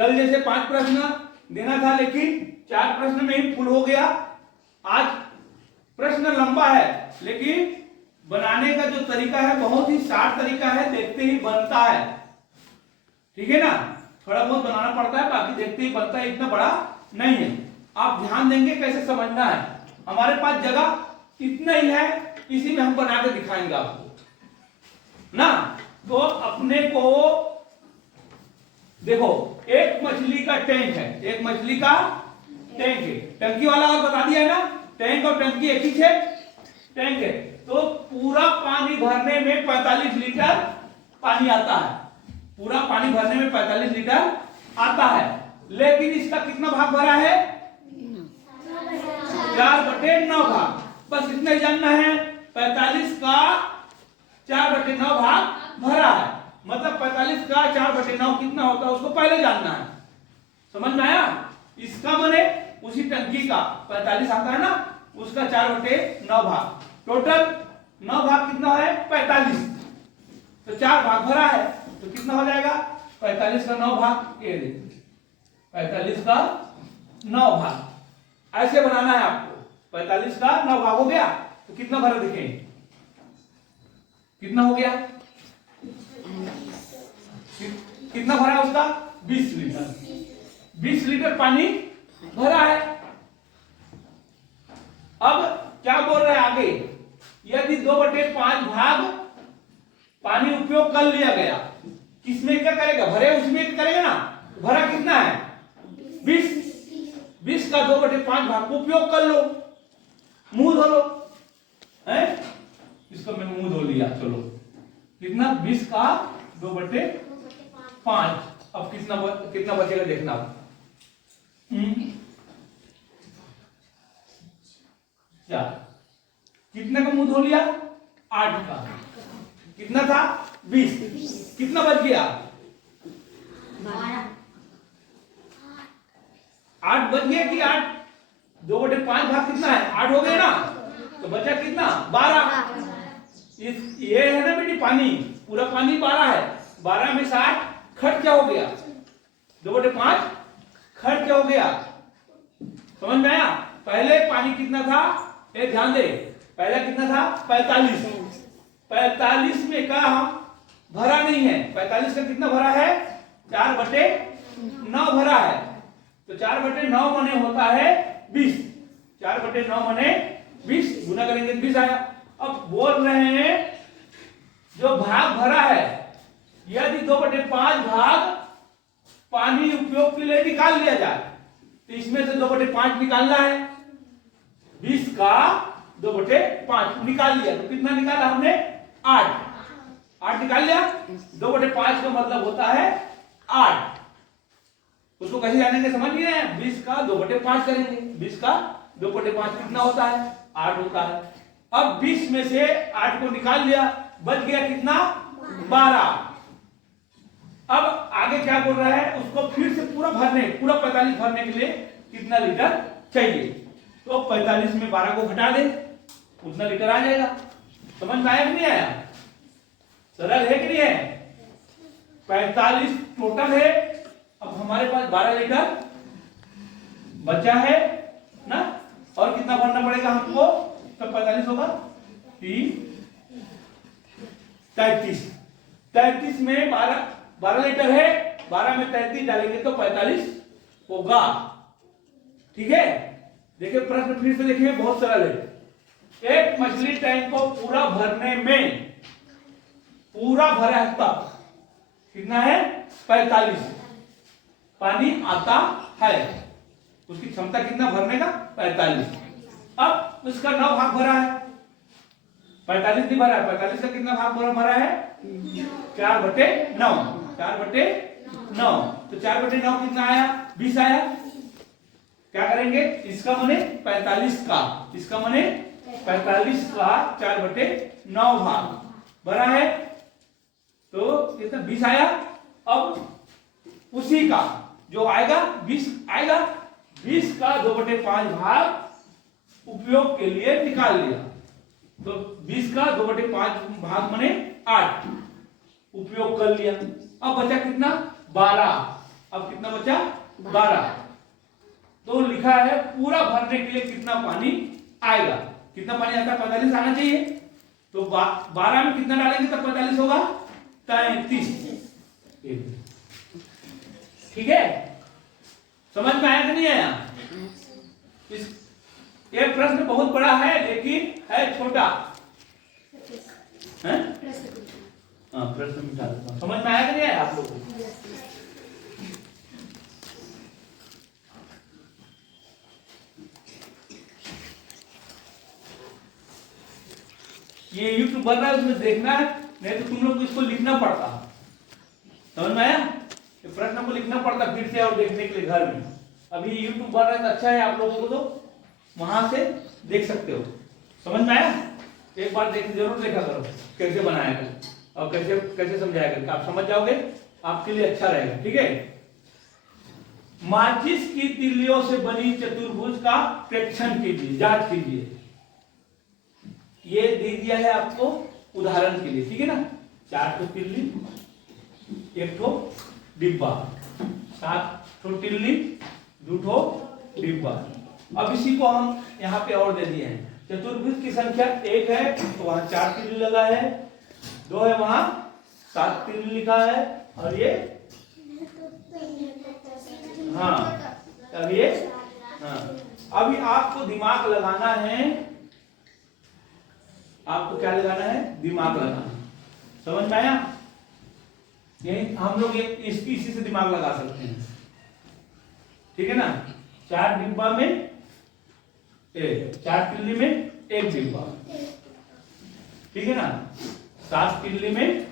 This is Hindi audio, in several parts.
कल जैसे 5 प्रश्न देना था लेकिन 4 प्रश्न में ही फुल हो गया। आज प्रश्न लंबा है लेकिन बनाने का जो तरीका है बहुत ही शार्ट तरीका है, देखते ही बनता है। ठीक है ना, थोड़ा बहुत बनाना पड़ता है, बाकी देखते ही बनता है, इतना बड़ा नहीं है। आप ध्यान देंगे कैसे समझना है। हमारे पास जगह इतना ही है, इसी में हम बना के दिखाएंगे आपको ना। तो अपने को देखो, एक मछली का टैंक है, एक मछली का टैंक है, टंकी वाला और बता दिया है ना, टैंक और टंकी एक ही है, टैंक है। तो पूरा पानी भरने में 45 लीटर पानी आता है, पूरा पानी भरने में 45 लीटर आता है, लेकिन इसका कितना भाग भरा है? 4/9 भाग। बस इतना ही जानना है, 45 का 4/9 भाग भरा है, मतलब 45 का 4/9 कितना होता है उसको पहले जानना है। समझ में आया? इसका माने उसी टंकी का 45 आता है ना, उसका 4/9 भाग, टोटल 9 भाग कितना है? 45। तो 4 भाग भरा है तो कितना हो जाएगा? 45 का 9 भाग, ये देखिए 45 का 9 भाग, ऐसे बनाना है आपको। 45 का 9 भाग हो गया तो कितना भरा देखें, कितना हो गया? कितना भरा है उसका? 20 लीटर। 20 लीटर पानी भरा है। अब क्या बोल रहे हैं आगे? यदि 2/5 भाग पानी उपयोग कर लिया गया, किसमें क्या करेगा? भरे उसमें करेगा ना। भरा कितना है? 20। 20 का 2/5 भाग को उपयोग कर लो, मुंह धो लो है, इसको मैंने मुंह धो लिया। चलो कितना? 20 का 2/5। अब कितना बचेगा देखना। क्या कितने का मुंह धो लिया? 8 का। कितना था? 20। कितना बच गया? 8 बच गया कि 8? 2/5 भाग कितना है? 8 हो गया ना, तो बचा कितना? 12। ये है ना बेटी पानी, पूरा पानी 12 है, 12 में से 8 खर्चा हो गया, 2/5 खर्च हो गया। समझ में आया? पहले पानी कितना था? ये ध्यान दे, पहले कितना था? 45। 45 में का हम भरा नहीं है, 45 का कितना भरा है? 4/9 भरा है। तो 4/9 मने होता है 20। 4/9 मने 20, गुना करेंगे 20 आया। अब बोल रहे हैं जो भाग भरा है, यदि 2/5 भाग पानी उपयोग के लिए निकाल लिया जाए तो इसमें से 2/5 निकालना है। 20 का 2/5 निकाल लिया तो कितना निकाला हमने? 8 निकाल लिया। 2/5 का मतलब होता है 8। उसको कैसे जानेंगे समझ नहीं है? 20 का 2/5 करेंगे, 20 का 2/5 कितना होता है? 8 होता है। अब 20 में से 8 को निकाल लिया, बच गया कितना? 12। अब आगे क्या बोल रहा है? उसको फिर से पूरा 45 भरने के लिए कितना लीटर चाहिए? तो 45 में 12 को घटा दे, उतना लीटर आ जाएगा। समझ में आया कि नहीं आया? सरल है कि नहीं है? 45 टोटल है, अब हमारे पास 12 लीटर बचा है ना, और कितना भरना पड़ेगा हमको? तो 45 होगा 33। 33 में 12 लीटर है, 12 में 33 डालेंगे तो 45 होगा। ठीक है, देखिए प्रश्न फिर से देखिए, बहुत सरल है। एक मछली टैंक को पूरा भरने में, पूरा भरा है तब कितना है? 45 पानी आता है, उसकी क्षमता कितना भरने का? 45। अब उसका 9 भाग भरा है, 45 नहीं भरा है, 45 का कितना भाग भरा है? 4/9। 4/9 तो 4/9 कितना आया? 20 आया। क्या करेंगे? इसका माने 45 का, इसका माने 45 का 4/9 भाग भरा है तो कितना? 20 आया। अब उसी का जो आएगा 20 आएगा, 20 का 2/5 भाग उपयोग के लिए निकाल लिया, तो 20 का 2/5 भाग माने 8 उपयोग कर लिया। अब बचा कितना? 12। अब कितना बचा 12। तो लिखा है पूरा भरने के लिए कितना पानी आएगा। कितना पानी आता है 45 आना चाहिए। तो 12 में कितना डालेंगे तब 45 होगा 33। ठीक है, समझ में आया कि नहीं आया? ये प्रश्न बहुत बड़ा है लेकिन है छोटा है। प्रश्न मिटा देता हूं। समझ में आया कि नहीं आया आप लोगों को? ये YouTube बन रहा है उसमें देखना है, नहीं तो तुम लोग को इसको लिखना पड़ता। समझ में आया? ये प्रश्न को लिखना पड़ता फिर से और देखने के लिए घर में। अभी YouTube बन रहा है तो अच्छा है, आप लोगों को तो वहां से देख सकते हो। समझ में आया? एक बार देख जरूर देखा करो कैसे बनाया करो और कैसे कैसे समझाया करो। आप समझ जाओगे, आपके लिए अच्छा रहेगा। ठीक है, माचिस की तिल्लियों से बनी चतुर्भुज का प्रेक्षण कीजिए, जांच कीजिए। ये दे दिया है आपको उदाहरण के लिए। ठीक है ना, 4 ठो तिल्ली, 1 ठो डिब्बा, 7 ठो तिल्ली, 2 ठो डिब्बा। अब इसी को हम यहाँ पे और दे दिए हैं। चतुर्भुज की संख्या 1 है तो वहां 4 तिल्ली लगा है, 2 है वहां 7 तिल्ली लिखा है, और ये अब ये अभी आपको दिमाग लगाना है। आपको क्या लगाना है? दिमाग लगाना। समझ में आया? यही हम लोग इसी से दिमाग लगा सकते हैं। ठीक है ना, 4 डिब्बा में 4 तिल्ली में 1 डिब्बा। ठीक है ना, 7 तिल्ली में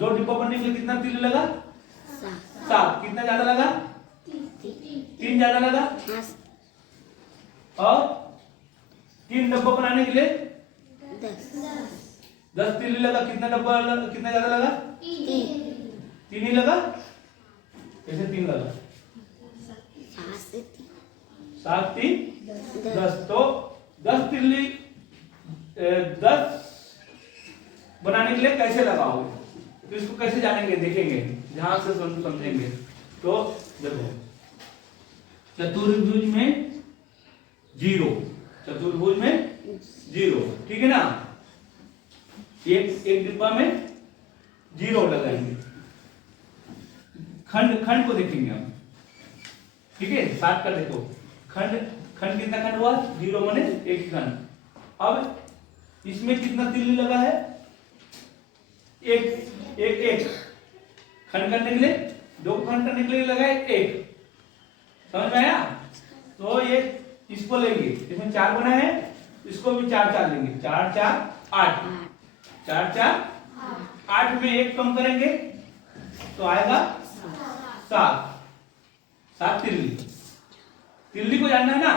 2 डिब्बा बनने के लिए कितना तिल्ली लगा? 7। कितना ज्यादा लगा? 3 ज्यादा लगा। और 3 डब्बा बनाने के लिए 10 तिल्ली लगा। कितना डब्बा कितना ज्यादा लगा? 3 ही लगा। कैसे 3 लगा? 7 3 10। तो 10 तिल्ली 10 बनाने के लिए कैसे लगाओगे? तो इसको कैसे जानेंगे, देखेंगे, ध्यान से समझेंगे। तो देखो, चतुर्भुज में 0, चतुर्भुज में 0। ठीक है ना, एक डिब्बा में 0 लगाएंगे। खंड को देखेंगे हम। ठीक है, 7 का देखो खंड कितना खंड हुआ? 0 माने 1 खंड। अब इसमें कितना तिल्ली लगा है? एक खंड करने के लिए, 2 खंड करने के लिए लगा है 1। समझ में आया? तो ये इसको लेंगे, इसमें 4 बना है, इसको भी 4 लेंगे। 4 4 8, 4 4 8 में 1 कम करेंगे तो आएगा 7 तिल्ली को जानना है ना।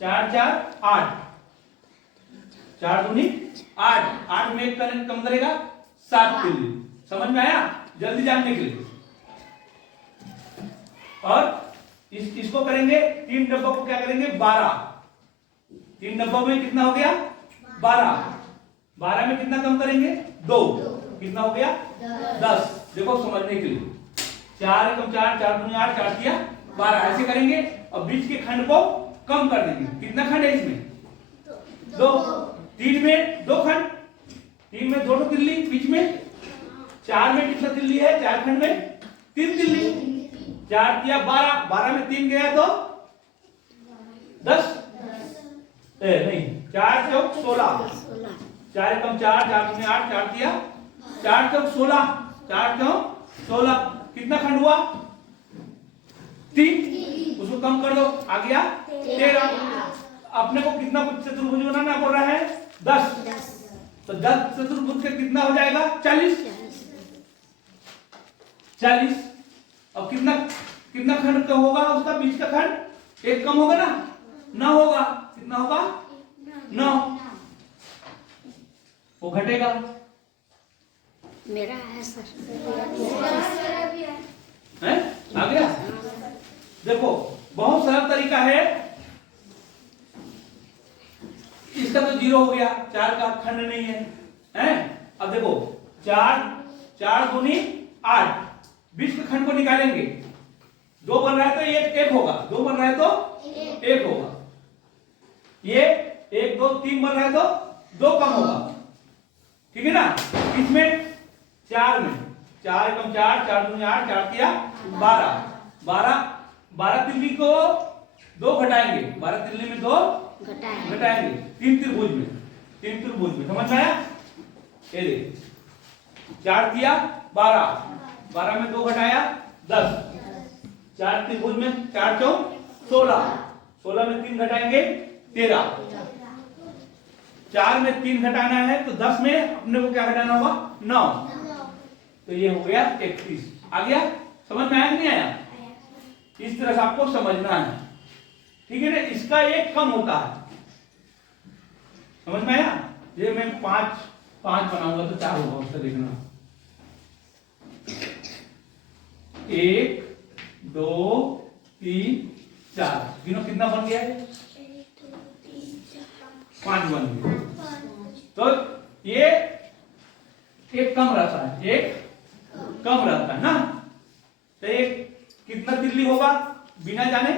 4 4 8, 4 दूनी 8 में 1 कम करेगा 7 तिल्ली। समझ में आया? जल्दी जानने के लिए। और इसको करेंगे 3 डब्बों को क्या करेंगे? 12। 3 डब्बों में कितना हो गया? 12 में कितना कम करेंगे? 2। कितना हो गया? 10। देखो समझने के लिए, 4 कम 4, 4 दूनी 8, 4 दिया 12। ऐसे करेंगे और बीच के खंड को कम कर देंगे। कितना खंड है इसमें? 2। 3 में 2 खंड, 3 में 2 तिल्ली, बीच में 4 में कितना तिल्ली है? 4 खंड में 3 तिल्ली। 4 दिया 12 में 3 गया तो 10। नहीं, 4 चौक 16, 4 कम 4, 4 दूनी 8, 4 दिया 4 चौक 16, 4 चौक 16। कितना खंड हुआ? 3। उसको कम कर दो, आ गया 13। अपने को कितना कुछ चतुर्भुज बनाना पड़ रहा है? 10। तो 10 चतुर्भुज का कितना हो जाएगा? 40। अब कितना खंड का होगा उसका? बीच का खंड 1 कम होगा ना, 9 होगा। कितना होगा? 9। वो घटेगा। मेरा है सर। है? आ गया? देखो बहुत सरल तरीका है इसका। तो 0 हो गया, 4 का खंड नहीं है। हैं? अब देखो 4 दूनी 8, 20 के खंड को निकालेंगे, 2 बन रहा है तो एक होगा, 2 बन रहा है तो एक होगा, ये 1 2 3 बन रहा है तो 2 कम होगा, ठीक है ना। इसमें 4 में 4 कम 4, 4 दूनी 8, 4 किया 12 तिल्ली को 2 घटाएंगे, 12 तिल्ली में 2 घटाएंगे, 3 त्रिभुज में, समझ में आया। ये देख 4 किया 12 में 2 घटाया 10, 4 त्रिभुज में 4 चौक 16 में 3 घटाएंगे 13, 4 में 3 घटाना है तो 10 में अपने को क्या घटाना होगा 9, तो ये हो गया 31। आ गया, समझ में आया नहीं आया। इस तरह से आपको समझना है, ठीक है ना। इसका एक कम होता है, समझ में आया। ये मैं 5 बनाऊंगा तो 4 होगा, उसका देखना 1 2 3 4, गिनो कितना बन गया है 5 बन गया। तो ये एक कम रहता है, एक कम रहता है ना। तो एक कितना तिल्ली होगा बिना जाने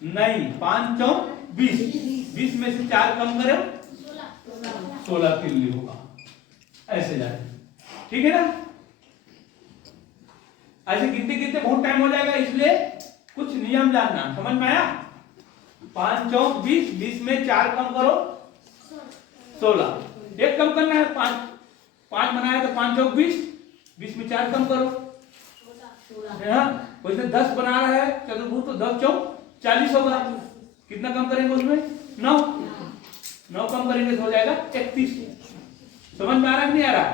नहीं, 5 चौक 20, 20 में से 4 कम करें 16 तिल्ली होगा, ऐसे जाए, ठीक है ना। ऐसे गिनते बहुत टाइम हो जाएगा, इसलिए कुछ नियम जानना, समझ में आया। 5 चौक 20, 20 में 4 कम करो 16, एक कम करना है, 5 बनाया तो 5 चौक 20, 20 में 4 कम करो, वैसे 10 बना रहा है चतुर्भुज तो 10 चौक 40 होगा, कितना कम करेंगे उसमें 9 कम करेंगे तो हो जाएगा 31। समझ में आ रहा है नहीं आ रहा।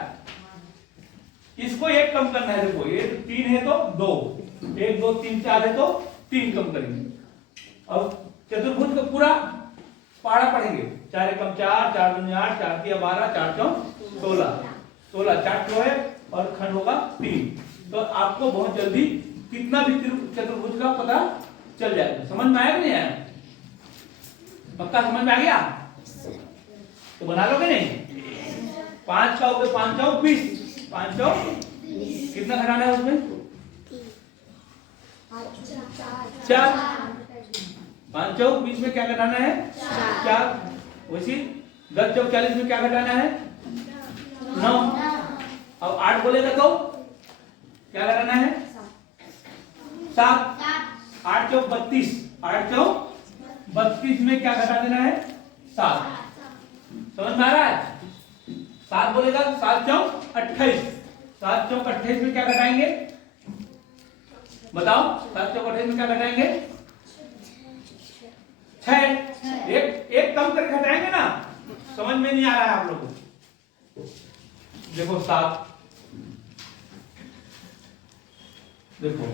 इसको एक कम करना है, देखो ये 3 है तो 2, 1 2 3 4 है तो 3 कम करेंगे। अब चतुर्भुज का पूरा पारा पढ़ेंगे, 4 कम 4, 4 दूनी 8, 4 किया 12, 4 चौक 16, 4 क्यों है और खंड होगा 3। तो आपको बहुत जल्दी कितना भी चतुर्भुज का पता चल जाएगा। समझ में आया कि नहीं आया, पक्का समझ में आ गया तो बना लोगे नहीं। 5 का हो गया 5 चौक 20, 5 चौक कितना घटाना है उसमें 4, 5 चौक 20 में क्या घटाना है 4, वैसे 10 चौक 40 में क्या घटाना है 9। अब 8 बोलेगा तो क्या घटाना है 7, 8 चौक 32, 8 चौक 32 में क्या घटा देना है 7। समझ में आ रहा है। 7 बोलेगा 7 चौक 28, 7 चौक 28 में क्या घटाएंगे बताओ, 7 चौक 28 में क्या घटाएंगे 6, एक कम करके घटाएंगे ना। समझ में नहीं आ रहा है आप लोगों को। देखो 7, देखो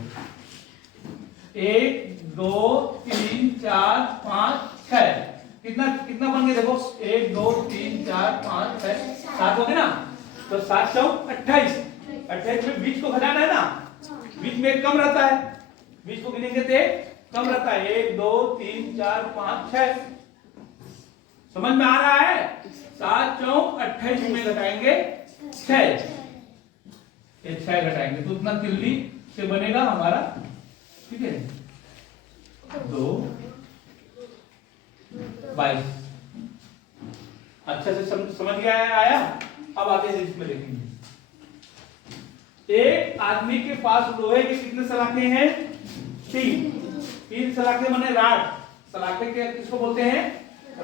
1 2 3 4 5 6, कितना बन गया देखो 1 2 3 4 5 6 7 हो गए ना। तो 7 चौक 28, 28 में 20 को घटाना है ना, 20 में एक कम रहता है, 20 को गिनेंगे तो एक कम रहता है, 1 2 3 4 5 6। समझ में आ रहा है। 7 चौक 28 में घटाएंगे 6, ये 6 घटाएंगे तो उतना तिल्ली से बनेगा हमारा, ठीक है 2 22। अच्छा से समझ गया आया। अब आगे इसमें देखेंगे, एक आदमी के पास लोहे के कितने सलाखे हैं 3 सलाखे माने राड। सलाखे के किसको बोलते हैं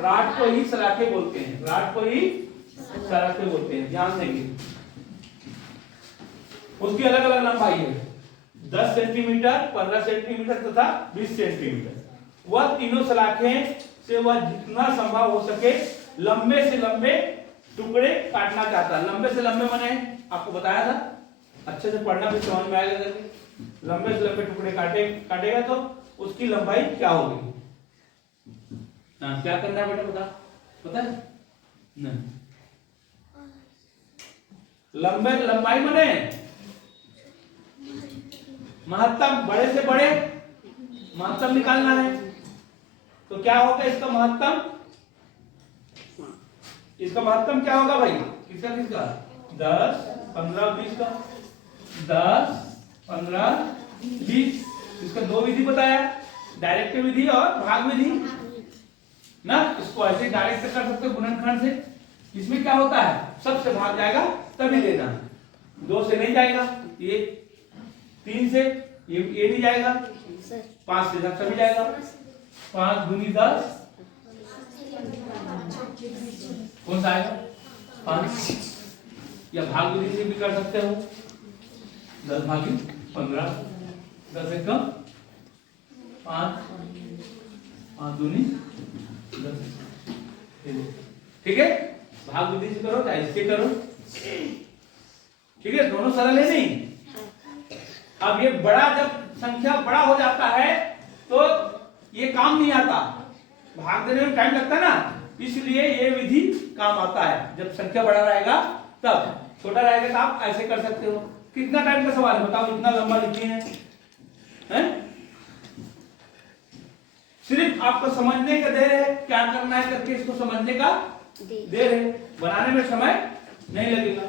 राड को ही सलाखे बोलते हैं, राड को ही सलाखे बोलते हैं, ध्यान देंगे। उसकी अलग अलग लंबाई है, 10 सेंटीमीटर 15 सेंटीमीटर तथा 20 सेंटीमीटर। वह तीनों सलाखें से वह जितना संभव हो सके लंबे से लंबे टुकड़े काटना चाहता है। लंबे से लंबे मैंने आपको बताया था, अच्छे से पढ़ना भी समझ में आएगा। लंबे से लंबे टुकड़े काटेगा तो उसकी लंबाई क्या होगी। क्या करना है बेटा पता है नहीं। लंबाई माने महत्तम, बड़े से बड़े महत्तम निकालना है। तो क्या होगा इसका महत्तम, क्या होगा भाई, किसका 10 15 20 का 10 15 20। इसका दो विधि बताया, डायरेक्ट विधि और भाग विधि ना। इसको ऐसे डायरेक्ट कर सकते हो गुणनखंड से। इसमें क्या होता है, सबसे भाग जाएगा तभी लेना, 2 से नहीं जाएगा, ये 3 से ये नहीं जाएगा, 5 से सभी जाएगा, 5 दूनी 10, कौन सा आएगा 5। या भाग विधि से भी कर सकते हो, 10 भागी 15, 10 एक कम 5, 5 दूनी 10। ठीक है, भाग विधि से करो चाहे इससे करो, ठीक है, दोनों सरल है नहीं। अब ये बड़ा, जब संख्या बड़ा हो जाता है तो ये काम नहीं आता, भाग देने में टाइम लगता है ना, इसलिए ये विधि काम आता है। जब संख्या बड़ा रहेगा तब, छोटा रहेगा तो आप ऐसे कर सकते हो। कितना टाइम का सवाल है बताओ, इतना लंबा लिखिए हैं? सिर्फ आपको समझने का देर है, क्या करना है करके इसको समझने का देर है, बनाने में समय नहीं लगेगा।